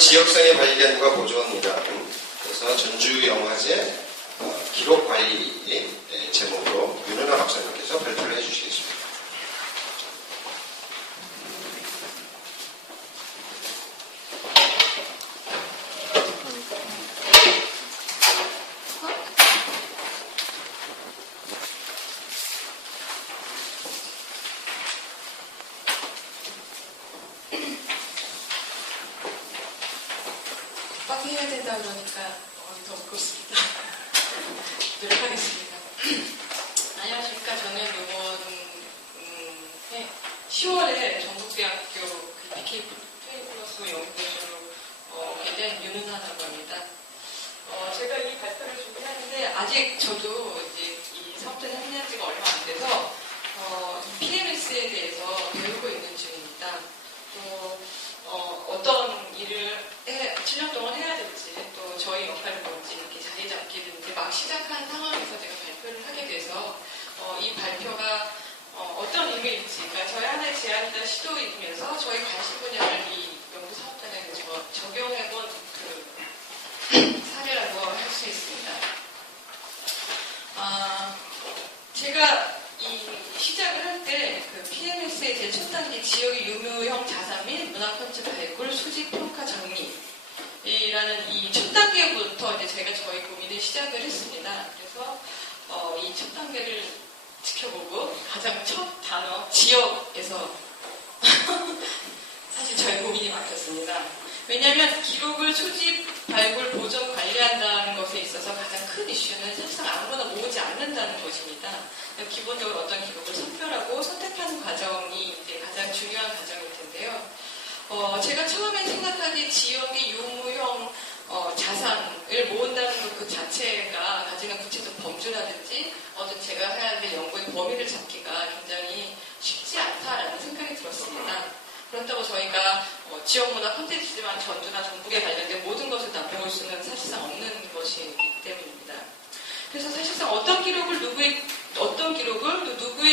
지역성의 발견과 보존이다. 그래서 전주영화제 기록관리 제목으로 윤은아 박사님께서 발표를 해주시겠습니다. 해야 된다 그러니까 더 웃고 있습니다. 노력하겠습니다. 안녕하십니까. 저는 이번 10월에 전북대학교 BK 플러스 연구교수로 오게 된 윤은아라고 합니다. 제가 이 발표를 준비하는데 아직 저도 이제 이 사업자를 합류한 지가 얼마 안 돼서 이 PMS에 대해서 배우고 있는 중입니다. 또 어떤 일을 7년 동안 해야 될지, 또 저희 역할은 뭔지 이렇게 자리 잡게 되는데 막 시작한 상황에서 제가 발표를 하게 돼서 이 발표가 어떤 의미일지, 그러니까 저희 하나의 제안이나 시도이면서 저희 관심 분야를 이 연구 사업단에 적용해본 그 사례라고 할 수 있습니다. 제가 이 시작을 할 때 그 PMS의 제 첫 단계 지역의 유무형 자산 및 문화 콘텐츠 발굴, 수집, 평가, 정리라는 이 첫 단계부터 이제 제가 저희 고민을 시작을 했습니다. 그래서 이 첫 단계를 지켜보고 가장 첫 단어 지역에서 사실 저희 고민이 막혔습니다. 왜냐하면 기록을 수집, 발굴, 보존, 관리한다는 것에 있어서 가장 큰 이슈는 사실상 아무거나 모으지 않는다는 것입니다. 기본적으로 어떤 기록을 선별하고 선택하는 과정이 이제 가장 중요한 과정일 텐데요. 제가 처음에 생각하기에 지역의 유무형 자산을 모은다는 것 그 자체가 가지는 구체적 범주라든지 어떤 제가 해야 될 연구의 범위를 잡기가 굉장히 쉽지 않다라는 생각이 들었습니다. 그렇다고 저희가 지역문화 콘텐츠지만 전주나 전북에 관련된 모든 것을 다 모을 수는 사실상 없는 것이기 때문입니다. 그래서 사실상 어떤 기록을 누구의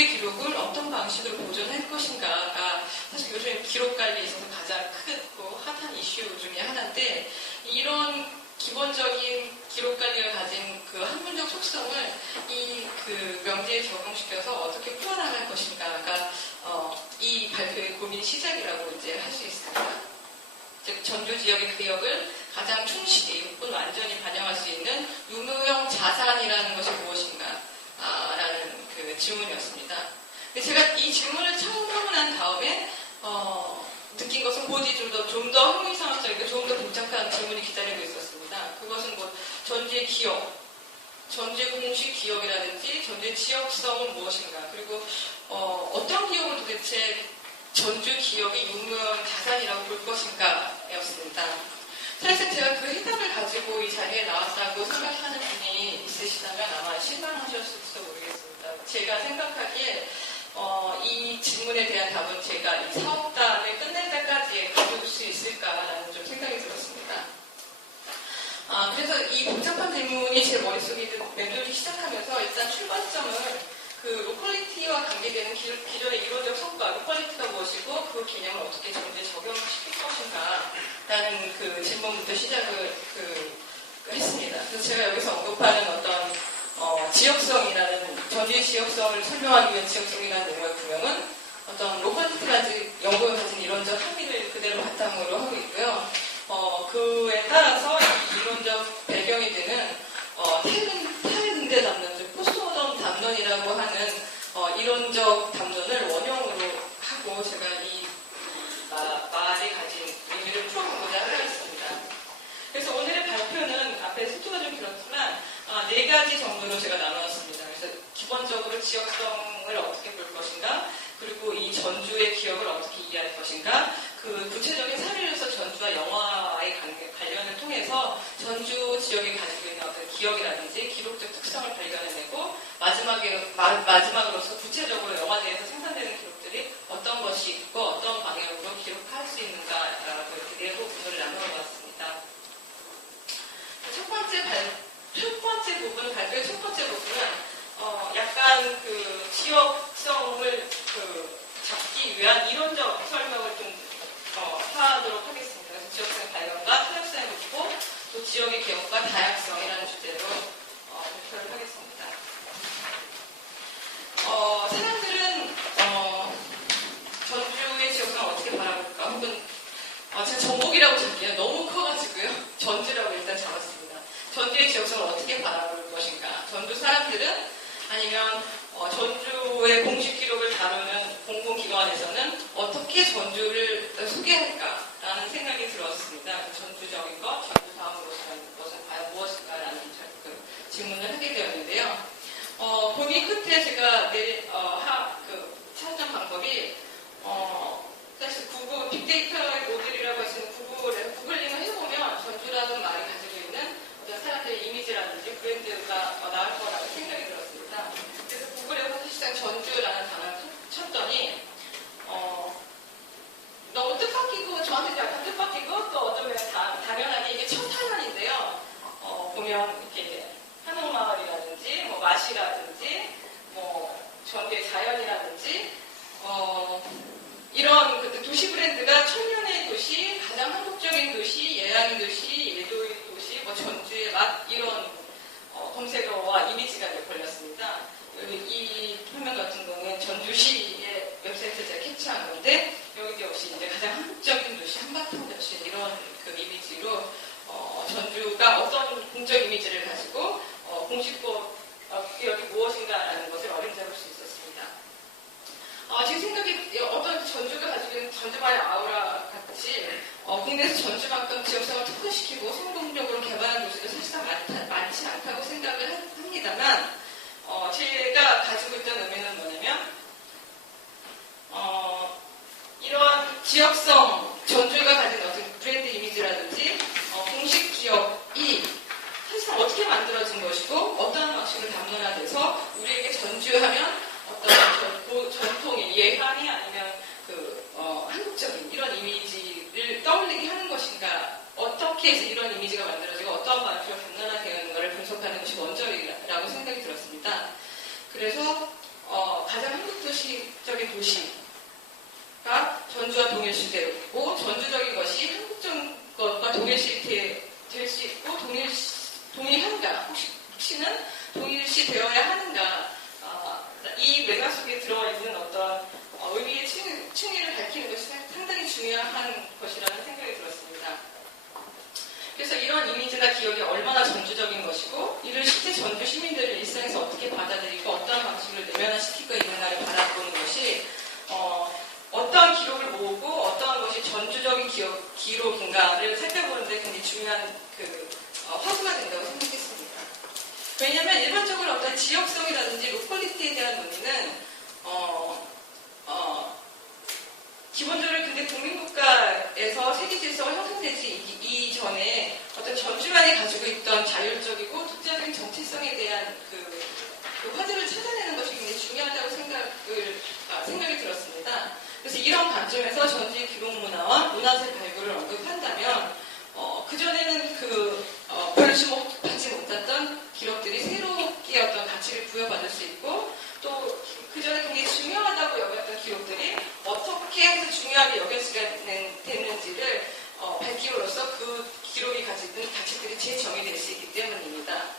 기록을 어떤 방식으로 보존할 것인가가 사실 요즘 기록 관리에 있어서 가장 크고 핫한 이슈 중에 하나인데, 이런 기본적인 기록 관리가 가진 그 학문적 속성을 그 명제에 적용시켜서 어떻게 풀어나갈 것인가가 이 발표의 고민 시작이라고 이제 할 수 있습니다. 즉 전주 지역의 기억을 가장 충실히 혹은 완전히 반영할 수 있는 유무형 자산이라는 것이 무엇인가 라는 그 질문이었습니다. 제가 이 질문을 처음 하고 난 다음에 느낀 것은 곧이 좀 더 흥미상학적이고 좀 더 복잡한 질문이 기다리고 있었습니다. 그것은 전주의 기억, 전주의 공식 기억이라든지 전주의 지역성은 무엇인가, 그리고 어떤 기억을 도대체 전주 기억의 유무형 자산이라고 볼 것인가 였습니다. 사실 제가 그 해답을 가지고 이 자리에 나왔다고 생각하는 분이 있으시다면 아마 실망하셨을지도 모르겠습니다. 제가 생각하기에 이 질문에 대한 답은 제가 이 사업단을 끝낼 때까지 가져올 수 있을까라는 좀 생각이 들었습니다. 그래서 이 복잡한 질문이 제 머릿속에 맴돌기 시작하면서 일단 출발점을 그 로컬리티와 관계되는 기존의 이론적 성과, 로컬리티가 무엇이고 그 개념을 어떻게 전주에 적용시킬 것인가라는 그 질문부터 시작을 했습니다. 그래서 제가 여기서 언급하는 어떤 지역성이라는, 전주의 지역성을 설명하기 위한 지역성이라는 용어의 구명은 어떤 로컬리티라든지 연구가 가진 이론적 합의를 그대로 바탕으로 하고 있고요. 그에 따라서 이 이론적 배경이 되는 탈근대 담론, 즉 포스트모던 담론이라고 하는 이론적 담론을 원형으로 하고 제가 이 말이 가진 의미를 풀어보고자 하겠습니다. 그래서 오늘의 발표는 앞에 속도가 좀 길었지만 4가지 정도로 제가 나누었습니다. 그래서 기본적으로 지역성을 어떻게 볼 것인가, 그리고 이 전주의 기억을 어떻게 이해할 것인가, 그 구체적인 사례로서 전주와 영화의 관련을 통해서 전주 지역이 가지고 있는 어떤 기억이라든지 기록적 특성을 발견해내고, 마지막으로서 구체적으로 영화제에서 생산되는 기록들이 어떤 것이 있고 어떤 방향으로 기록할 수 있는가라고 이렇게 4부분을 나누어봤습니다. 첫 번째 부분, 발표의 첫 번째 부분은 약간 그 지역성을 잡기 위한 이론적 설명을 좀 하도록 하겠습니다. 그래서 지역성의 발견과 지역을 잡기는 너무 커가지고요. 전주라고 일단 잡았습니다. 전주의 지역성을 어떻게 바라볼 것인가. 전주 사람들은 아니면 전주의 공식 기록을 다루는 공공기관에서는 어떻게 전주를 소개할까라는 생각이 들었습니다. 전주적인 것, 전주 다음 것은 과연 무엇일까라는 질문을 하게 되었는데요. 고민 끝에 제가 찾았던 방법이 사실 구글 빅데이터의 모델이라고 할 수 있는 구글에서 구글링을 해보면 전주라는 말이 가지고 있는 어떤 사람들의 이미지라든지 브랜드가 나올 거라고 생각이 들었습니다. 그래서 구글에서 사실상 전주라는 단어를 쳤더니 너무 뜻밖이고 저한테 약간 뜻밖이고 또 어쩌면 당연하게 이게 첫 탄환인데요. 보면 이렇게 한옥마을이라든지 뭐 맛이라든지 뭐 전주의 자연이라든지 이런 도시 브랜드가 천년의 도시, 가장 한국적인 도시, 예양의 도시, 예도의 도시, 뭐 전주의 맛 이런 검색어와 이미지가 걸렸습니다. 이 표면 같은 경우는 전주시의 웹사이트에 제가 캡처한 건데 여기 역시 이제 가장 한국적인 도시, 한바탕 도시 이런 이미지로 전주가 어떤 공적 이미지를 가지고 공식법 기업이 무엇인가라는 것을 어림잡을 수 있었습니다. 제 생각에 어떤 전주가 가지고 있는 전주만의 아우라 같이 국내에서 전주만큼 지역성을 특화시키고 성공적으로 개발한 도시도 사실상 많지 않다고 생각을 합니다만 제가 가지고 있던 의미는 뭐냐면 이러한 지역성, 전주가 가진 어떤 브랜드 이미지라든지 공식 기업이 사실상 어떻게 만들어진 것이고 어떠한 방식으로 담론화돼서 우리에게 전주하면 어떤 전통의 예한이 아니면 한국적인 이런 이미지를 떠올리게 하는 것인가, 어떻게 해서 이런 이미지가 만들어지고 어떠한 방식으로 담론화되는 것을 분석하는 것이 원점이라고 생각이 들었습니다. 그래서 가장 한국도시적인 도시가 전주와 동일시되고 전주적인 것이 한국적인 것과 동일시 될 수 있고 동일한가, 혹시는 동일시 되어야 하는가, 이 맥락 속에 들어와 있는 어떤 의미의 층위를 밝히는 것이 상당히 중요한 것이라는 생각이 들었습니다. 그래서 이런 이미지나 기억이 얼마나 전주적인 것이고 이를 실제 전주 시민들의 일상에서 어떻게 받아들이고 어떠한 방식으로 내면화시키고 있는가를 바라보는 것이 어떠한 기록을 모으고 어떠한 것이 전주적인 기록인가를 살펴보는데 굉장히 중요한 화두가 된다고 생각했습니다. 왜냐하면 일반적으로 어떤 지역성이라든지 로컬리티에 대한 논의는 기본적으로 근데 국민국가에서 세계 질서가 형성되지 이전에 어떤 전주만이 가지고 있던 자율적이고 독자적인 정체성에 대한 그 화두를 찾아내는 것이 굉장히 중요하다고 생각이 들었습니다. 그래서 이런 관점에서 전주의 기록문화와 문화재 발굴을 언급한다면 그전에는 별로 주목받지 못했던 기록들이 새롭게 어떤 가치를 부여받을 수 있고 또 그전에 굉장히 중요하다고 여겼던 기록들이 어떻게 해서 중요하게 여겨지게 됐는지를 밝힘으로써 그 기록이 가지는 가치들이 재정의될 수 있기 때문입니다.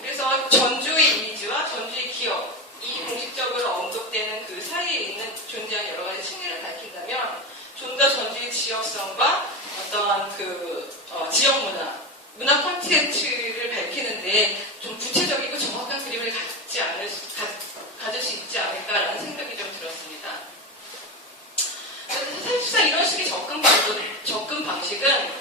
그래서 전주의 이미지와 전주의 기억이 공식적으로 언급되는 그 사이에 있는 존재하는 여러 가지 층위를 밝힌다면 좀 더 전주의 지역성과 어떠한 지역 문화 콘텐츠를 밝히는데 좀 구체적이고 정확한 그림을 가질 수 있지 않을까라는 생각이 좀 들었습니다. 사실상 이런 식의 접근 방식은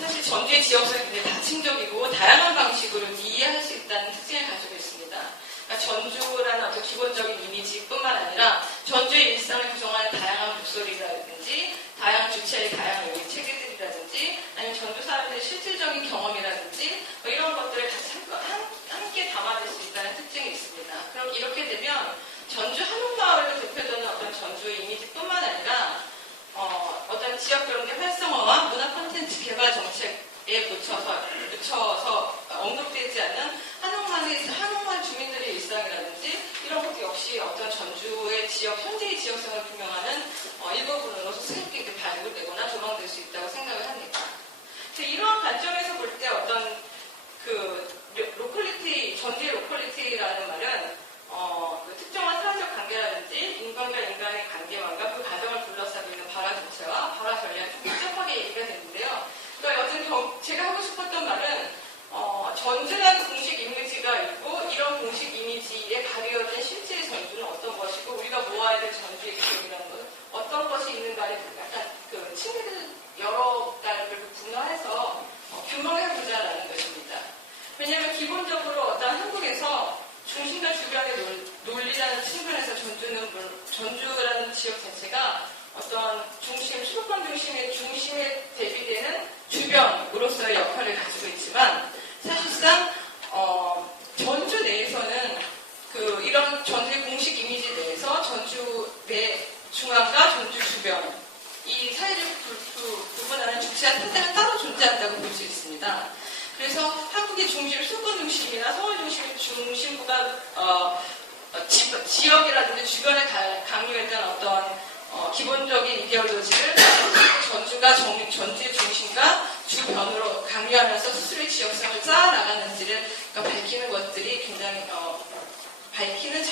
사실 전주의 지역성이 굉장히 다층적이고 다양한 방식으로 이해할 수 있다는 특징을 가지고 있습니다. 그러니까 전주라는 어떤 기본적인 이미지뿐만 아니라 전주의 일상을 구성하는 다양한 목소리라든지 다양한 주체의 다양한 요리 체계들이라든지 아니면 전주 사람들의 실질적인 경험이라든지 이런 것들을 같이 함께 담아낼 수 있다는 특징이 있습니다. 그럼 이렇게 되면 전주 한옥마을로 대표되는 어떤 전주의 이미지뿐만 아니라 어떤 지역 경제 활성화와 문화 콘텐츠 개발 정책에 묻혀서 언급되지 않는 한옥마을 주민들의 일상이라든지 이런 것도 역시 어떤 전주의 현재의 지역성을 규명하는 일부분으로서 새롭게 발굴되거나 조망될 수 전주라는 공식 이미지가 있고 이런 공식 이미지에 가려진 실제 전주는 어떤 것이고 우리가 모아야 될 전주의 기억이라는 것은 어떤 것이 있는가를 약간 그 층위를 여러 가지를 분화해서 규명해보자라는 것입니다. 왜냐하면 기본적으로 어떤 한국에서 중심과 주변의 논리라는 측면에서 전주라는 지역 자체가 어떤 수도권 중심에 대비되는 주변으로서의 역할을 가지고 있지만 사실상 전주 내에서는 이런 전주의 공식 이미지 내에서 전주 내 중앙과 전주 주변 이 사이를 구분하는 주체와 타당은 따로 존재한다고 볼 수 있습니다. 그래서 한국의 수도권 중심이나 서울 중심의 중심부가 지역이라든지 주변에 강요했던 어떤 기본적인 이데올로지를 전주가 전주의 중심과 주변으로 강요하면서 스스로의 지역성을 쌓아나가는지를 밝히는 것들이 굉장히 밝히는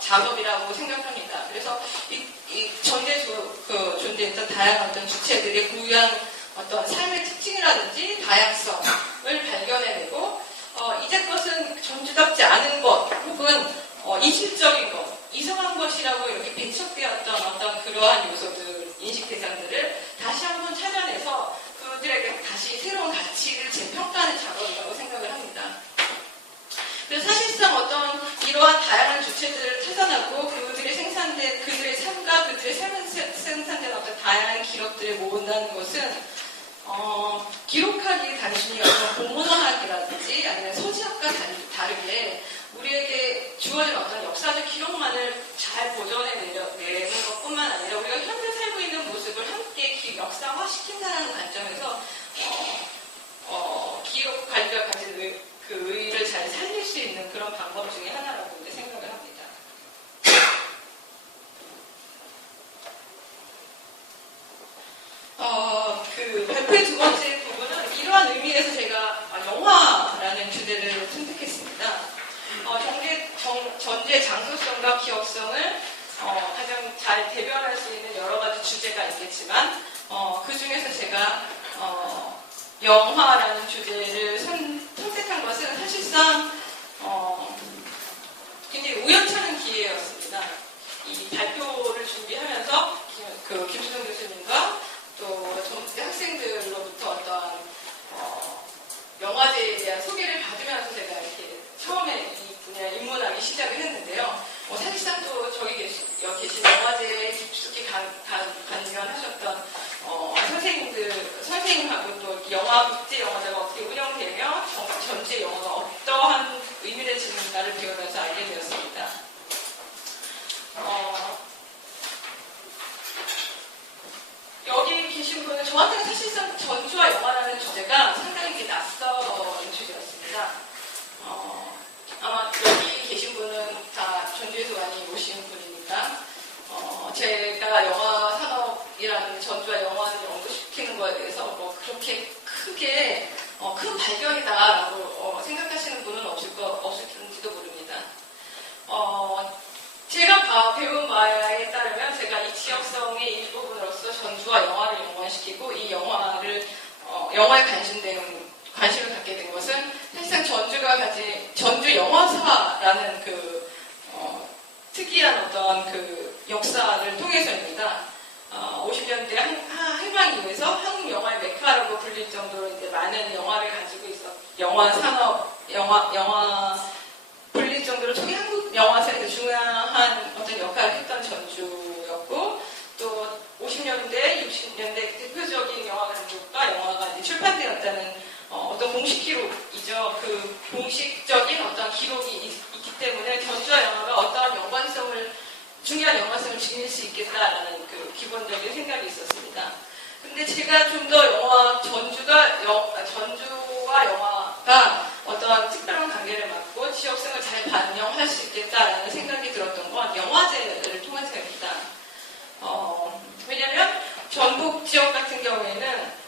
작업이라고 생각합니다. 그래서 이 전주에 존재했던 다양한 어떤 주체들의 고유한 어떤 삶의 특징이라든지 다양성을 발견해내고 이제 것은 전주답지 않은 것 혹은 이질적인 것, 이상한 것이라고 이렇게 배척되었던 어떤 그러한 요소들, 인식 대상들을 다시 한번 찾아내서 그들에게 다시 새로운 가치를 재평가하는 작업이라고 생각을 합니다. 그래서 사실상 어떤 이러한 다양한 주체들을 찾아내고 그들의 삶과 그들의 생산된 어떤 다양한 기록들을 모은다는 것은 기록하기 단순히 어떤 공문화학이라든지 아니면 서지학과 다르게 우리에게 주어진 어떤 역사적 기록만을 잘 보존해내는 것뿐만 아니라 우리가 현재 살고 있는 모습을 함께 역사화시킨다는 관점에서 기록 관리가 가진 그 의의를 잘 살릴 수 있는 그런 방법 중에 하나라고 생각을 합니다. 발표의 두 번째 부분은 이러한 의미에서 제가 영화라는 주제를 선택했습니다. 전주의 장소성과 기억성을 가장 잘 대변할 수 있는 여러 가지 주제가 있겠지만 그 중에서 제가 영화라는 주제를 선택한 것은 사실상 굉장히 우연찮은 기회였습니다. 이 발표를 준비하면서 김수정 교수님과 또 전체 학생들로부터 어떤 영화제에 대한 소개를 받으면서 제가 이렇게 처음에 이 분야에 입문하기 시작을 했는데요. 사실상 또 저기 계신 영화제에 깊숙이 관련하셨던 선생님하고 또 국제 영화제가 어떻게 운영되며 전주의 영화가 어떠한 의미를 지니는가를 배우면서 알게 되었습니다. 여기 계신 분은 저한테는 사실상 전주와 영화라는 주제가 상당히 낯선 주제였습니다. 아마 여기 계신 분은 다 전주에서 많이 오신 분이니까 제가 영화 산업이라는 전주와 영화를 연구시키는 거에 대해서 그렇게 크게 큰 발견이다라고 생각하시는 분은 없을지도 모릅니다. 제가 배운 바에 따르면 제가 이 지역성의 일부분으로서 전주와 영화를 연관시키고 이 영화에 관심을 갖게 된 것은 사실상 전주가 가진 전주 영화사라는 특이한 어떤 역사를 통해서입니다. 50년대 해방 이후에서 한국 영화의 메카라고 불릴 정도로 이제 많은 영화를 가지고 영화 산업, 영화 불릴 정도로 초기 한국 영화사에서 중요한 어떤 역할을 했던 전주였고, 또 50년대, 60년대 대표적인 영화 감독과 영화가 이제 출판되었다는 어떤 공식 기록이죠. 그 공식적인 어떤 기록이 있기 때문에 전주와 영화가 어떠한 중요한 연관성을 지닐 수 있겠다라는 그 기본적인 생각이 있었습니다. 근데 제가 좀 더 전주와 영화가 어떠한 특별한 관계를 맡고 지역성을 잘 반영할 수 있겠다라는 생각이 들었던 건 영화제를 통해서입니다. 왜냐하면 전북 지역 같은 경우에는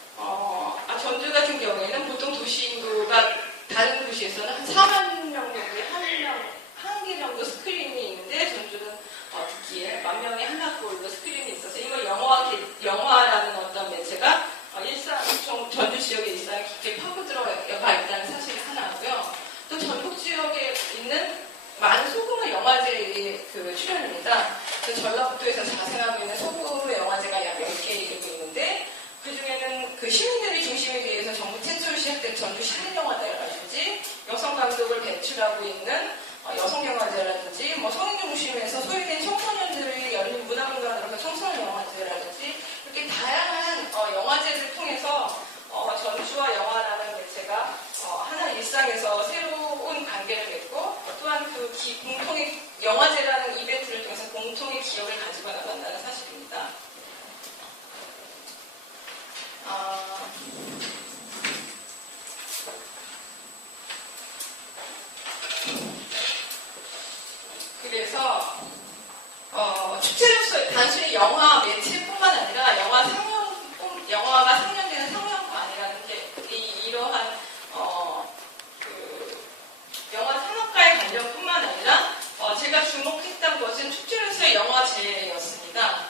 전주 같은 경우에는 보통 도시 인구가 다른 도시에서는 한 4만 명 정도의 한 개 정도 스크린이 있는데 전주는 듣기에 10,000명에 하나꼴로 스크린이 있어서 이건 영화라는 어떤 매체가 전주 지역의 일상에 깊게 파고들어가 있다는 사실이 하나고요. 있는 전주 시민영화제라든지 여성 감독을 배출하고 있는 여성영화제라든지 뭐 성인 중심에서 소외된 청소년들이 열린 문화공간으로서 청소년 영화제라든지 이렇게 다양한 영화제를 통해서 전주와 영화라는 매체가 하나 일상에서 새로운 관계를 맺고 또한 그 공통의 영화제라는 이벤트를 통해서 공통의 기억을 가지고 나간다는 사실입니다. 그래서 축제로서 단순히 영화 매체뿐만 아니라 영화가 상영되는 상영관이라는 게 이러한 영화 산업과의 관련뿐만 아니라 제가 주목했던 것은 축제로서의 영화제였습니다.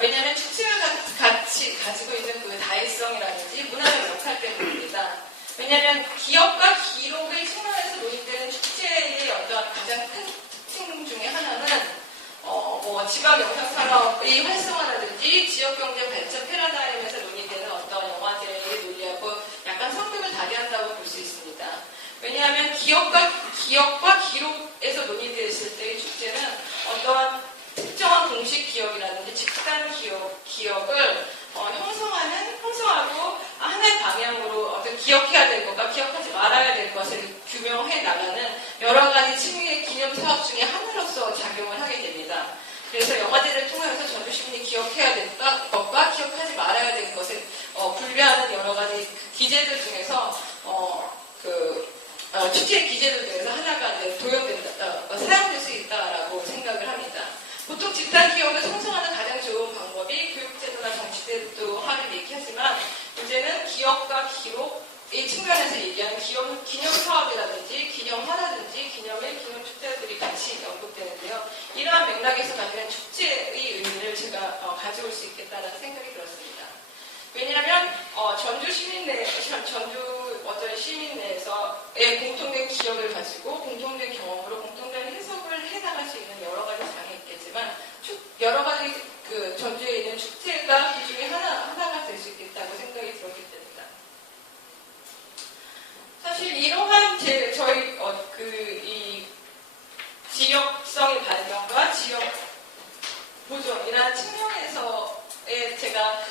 왜냐하면 축제가 같이 가지고 있는 그 다양성이라든지 문화적 역할 때문입니다. 왜냐하면 기업과 기록의 측면에서 논의되는 축제의 어떤 가장 큰 특징 중에 하나는 지방 영상 산업의 활성화라든지 지역 경제 발전 패러다임에서 논의되는 어떤 영화제의 논리하고 약간 성격을 다리한다고 볼 수 있습니다. 왜냐하면 기업과 기록에서 논의되었을 때의 축제는 어떠한 특정한 공식 기업이라든지 집단 기업을 형성하고 하나의 방향으로 어떤 기억해야 될 것과 기억하지 말아야 될 것을 규명해 나가는 여러 가지 층위의 기념 사업 중에 하나로서 작용을 하게 됩니다. 그래서 영화제를 통해서 전주 시민이 기억해야 될 것과 기억하지 말아야 될 것을 분류하는 여러 가지 기제들 중에서 축제의 기제들 중에서 하나가 사용될 수 있다라고 생각을 합니다. 보통 집단 기업을 형성하는 가장 좋은 방법이 교육제도나 정치제도화를 얘기하지만 문제는 기업과 기록의 측면에서 얘기하는 기념 사업이라든지 기념화라든지 기념 축제들이 같이 언급되는데요. 이러한 맥락에서 가지는 축제의 의미를 제가 가져올 수 있겠다는 생각이 들었습니다. 왜냐하면 전주 어떤 시민 내에서의 공통된 기억을 가지고 공통된 경험으로 공통된 해석을 해나갈 수 있는 여러 가지 장이 있겠지만 여러 가지 그 전주에 있는 축제가 그 중에 하나가 될 수 있겠다고 생각이 들었기 때문입니다. 사실 이러한 저희 이 지역성의 발견과 지역 보존이라는 측면에서의 제가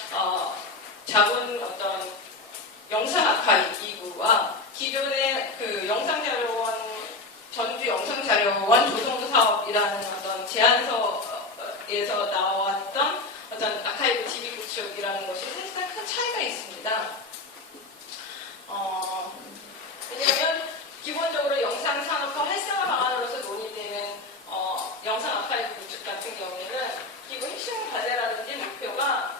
잡은 어떤 영상 아카이브와 기존의 그 전주 영상자료원 조성도 사업이라는 어떤 제안서에서 나왔던 어떤 아카이브 DB 구축이라는 것이 사실상 큰 차이가 있습니다. 왜냐하면 기본적으로 영상 산업화 활성화 방안으로서 논의되는 영상 아카이브 구축 같은 경우에는 기본 핵심 과제라든지 목표가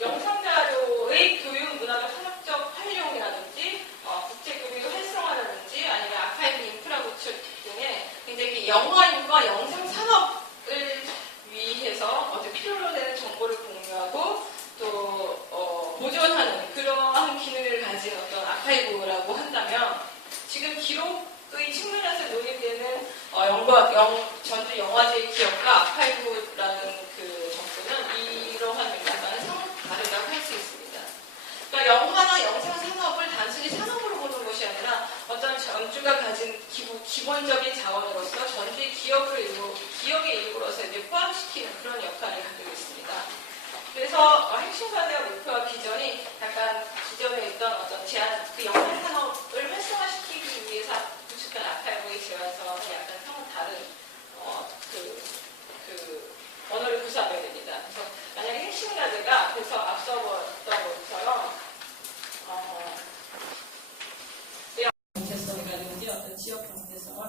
영상자료의 교육 문화적 산업적 활용이라든지 국제교육 활성화라든지 아니면 아카이브 인프라 구축 등의 굉장히 영화인과 영상 산업을 위해서 필요로 되는 정보를 공유하고 또 보존하는 그러한 기능을 가진 어떤 아카이브라고 한다면 지금 기록의 측면에서 논의되는 전주 영화제의 기억과 아카이브라는 그 접근은 이러한 맥락과는 상호 다르다고 할 수 있습니다. 그러니까 영화나 영상 산업을 단순히 산업으로 보는 것이 아니라 어떤 전주가 가진 기본적인 자원으로서 전주의 기억의 일부로서 이제 포함시키는 그런 역할을 가지고 있습니다. 그래서 핵심 과제와 목표와 비전이 약간 기존에 있던 어떤 제안, 그 영상 산업을 활성화시키기 위해서 구축한 아카이브의 제안서와 약간 상호 다른 언어를 구사하게 됩니다. 그래서 만약에 핵심 과제가 그래서 앞서 봤던 것처럼 정체성이라든지 어떤 지역 정체성을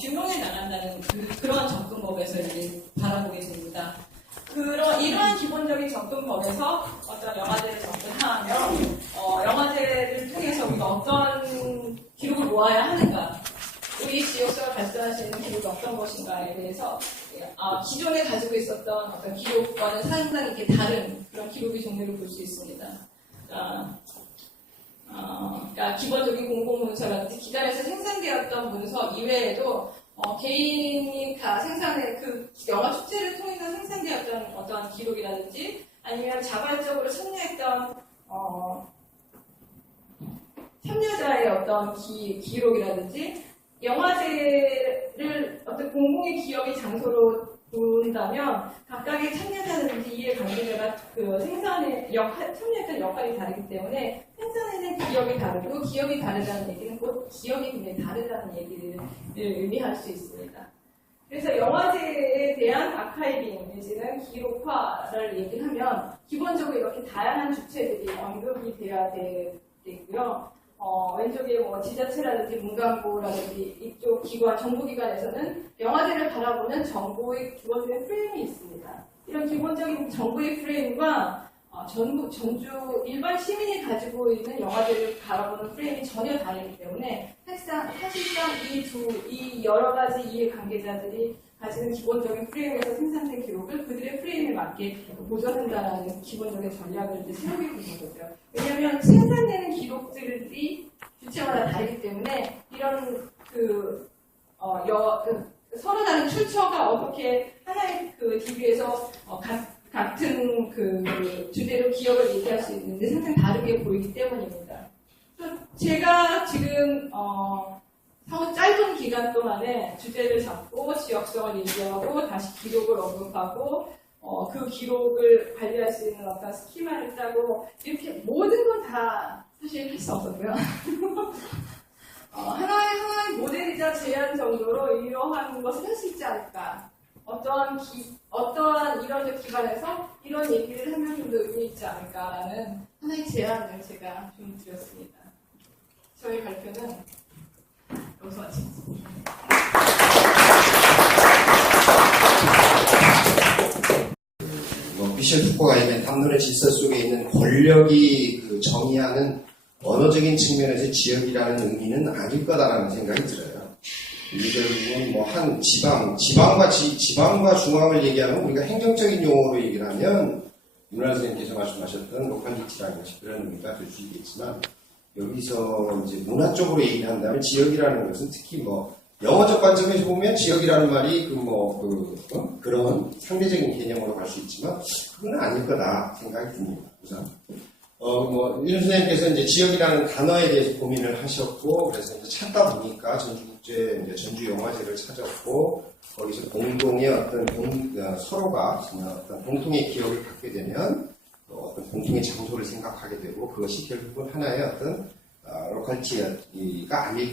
규명해 나간다는 그런 접근법에서 이제 바라보게 됩니다. 이러한 기본적인 접근법에서 어떤 영화제를 접근하면 영화제를 통해서 우리가 어떤 기록을 모아야 하는가, 우리 지역성을 발전할 수 있는 기록이 어떤 것인가에 대해서 기존에 가지고 있었던 어떤 기록과는 상당히 이렇게 다른 그런 기록의 종류를 볼 수 있습니다. 그러니까 기본적인 공공문서라든지 기관에서 생산되었던 문서 이외에도 개인이 다 생산해 그 영화 축제를 통해서 생산되었던 어떠한 기록이라든지 아니면 자발적으로 참여했던 참여자의 어떤 기록이라든지 영화제를 어떤 공공의 기업의 장소로 본다면 각각의 참여자라든지 이해관계자가 그 참여했던 역할이 다르기 때문에 생산에는 기업이 다르고 기업이 다르다는 얘기는 곧 기업이 굉장히 다르다는 얘기를 의미할 수 있습니다. 그래서 영화제에 대한 아카이빙 내지는 기록화를 얘기하면 기본적으로 이렇게 다양한 주체들이 언급이 돼야 되고요. 왼쪽에 뭐 지자체라든지 문광부라든지 이쪽 기관, 정부기관에서는 영화제를 바라보는 정부의 기본적인 프레임이 있습니다. 이런 기본적인 정부의 프레임과 전주 일반 시민이 가지고 있는 영화제를 바라보는 프레임이 전혀 다르기 때문에 사실상 이 여러 가지 이해관계자들이 가지는 기본적인 프레임에서 생산된 기록을 그들의 프레임에 맞게 보존한다는 기본적인 전략을 이제 세우게 되는 거죠. 왜냐하면 생산되는 기록들이 주체마다 다르기 때문에 이런 서로 다른 출처가 어떻게 하나의 그 DB에서 같은 그 주제로 기억을 얘기할 수 있는데 상당히 다르게 보이기 때문입니다. 제가 지금 짧은 기간 동안에 주제를 잡고 지역성을 얘기하고 다시 기록을 언급하고 그 기록을 관리할 수 있는 어떤 스키마를 짜고 이렇게 모든 건 다 사실 할 수 없었고요. 하나의 모델이자 제안 정도로 이러한 것을 할 수 있지 않을까. 어떠한 이런 기관에서 이런 얘기를 하면 좀 더 의미 있지 않을까라는 하나의 제안을 제가 좀 드렸습니다. 저희 발표는 여기서 마치겠습니다. 미셸 푸코가 얘기한 담론의 질서 속에 있는 권력이 그 정의하는 언어적인 측면에서 지역이라는 의미는 아닐 거다라는 생각이 들어요. 이들은 뭐 한 지방과 중앙을 얘기하면 우리가 행정적인 용어로 얘기를 하면 윤환 선생님께서 말씀하셨던 로컬리티라는 것이 그런 의미가 될 수 있겠지만 여기서 이제 문화 쪽으로 얘기를 한다면 지역이라는 것은 특히 뭐 영어적 관점에서 보면 지역이라는 말이 그런 상대적인 개념으로 갈 수 있지만 그건 아닐 거다 생각이 듭니다. 우선 윤 선생님께서 이제 지역이라는 단어에 대해서 고민을 하셨고 그래서 이제 찾다 보니까 전주 영화제를 찾았고 거기서 공동의 서로가 어떤 공통의 기억을 갖게 되면 어떤 공통의 장소를 생각하게 되고 그것이 결국은 하나의 어떤 로컬티가 아닐까.